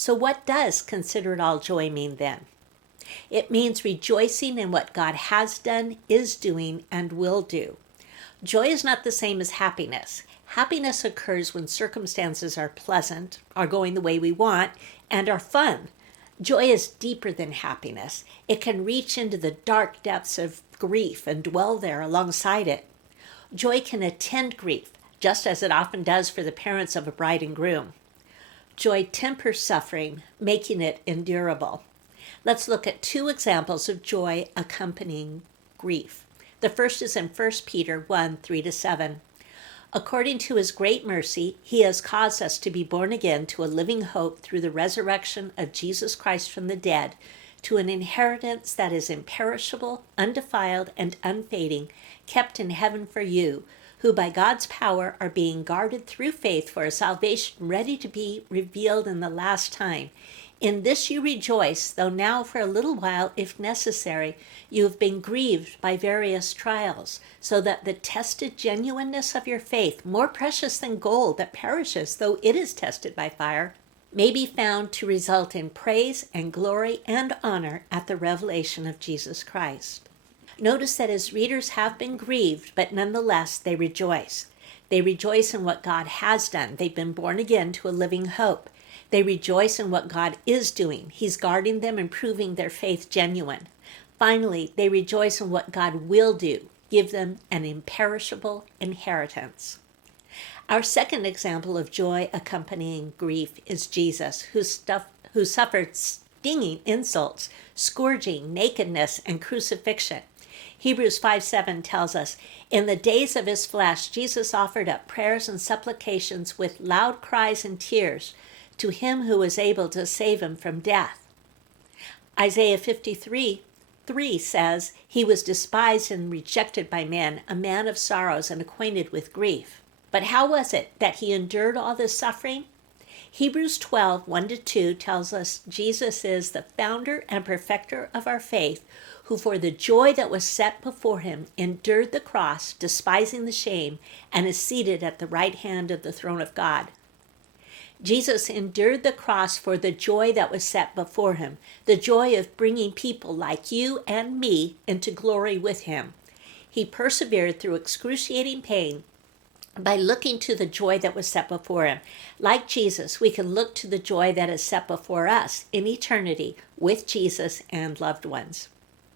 So what does consider it all joy mean then? It means rejoicing in what God has done, is doing, and will do. Joy is not the same as happiness. Happiness occurs when circumstances are pleasant, are going the way we want, and are fun. Joy is deeper than happiness. It can reach into the dark depths of grief and dwell there alongside it. Joy can attend grief, just as it often does for the parents of a bride and groom. Joy tempers suffering, making it endurable. Let's look at two examples of joy accompanying grief. The first is in 1 Peter 1, 3-7. According to his great mercy, he has caused us to be born again to a living hope through the resurrection of Jesus Christ from the dead, to an inheritance that is imperishable, undefiled, and unfading, kept in heaven for you, who by God's power are being guarded through faith for a salvation ready to be revealed in the last time. In this you rejoice, though now for a little while, if necessary, you have been grieved by various trials, so that the tested genuineness of your faith, more precious than gold that perishes though it is tested by fire, may be found to result in praise and glory and honor at the revelation of Jesus Christ. Notice that his readers have been grieved, but nonetheless they rejoice. They rejoice in what God has done. They've been born again to a living hope. They rejoice in what God is doing. He's guarding them and proving their faith genuine. Finally, they rejoice in what God will do, give them an imperishable inheritance. Our second example of joy accompanying grief is Jesus, who suffered stinging insults, scourging, nakedness, and crucifixion. Hebrews 5:7 tells us, in the days of his flesh, Jesus offered up prayers and supplications with loud cries and tears to him who was able to save him from death. Isaiah 53:3 says, he was despised and rejected by men, a man of sorrows and acquainted with grief. But how was it that he endured all this suffering? Hebrews 12:1-2 tells us Jesus is the founder and perfecter of our faith, who for the joy that was set before him endured the cross, despising the shame, and is seated at the right hand of the throne of God. Jesus endured the cross for the joy that was set before him, the joy of bringing people like you and me into glory with him. He persevered through excruciating pain by looking to the joy that was set before him. Like Jesus, we can look to the joy that is set before us in eternity with Jesus and loved ones.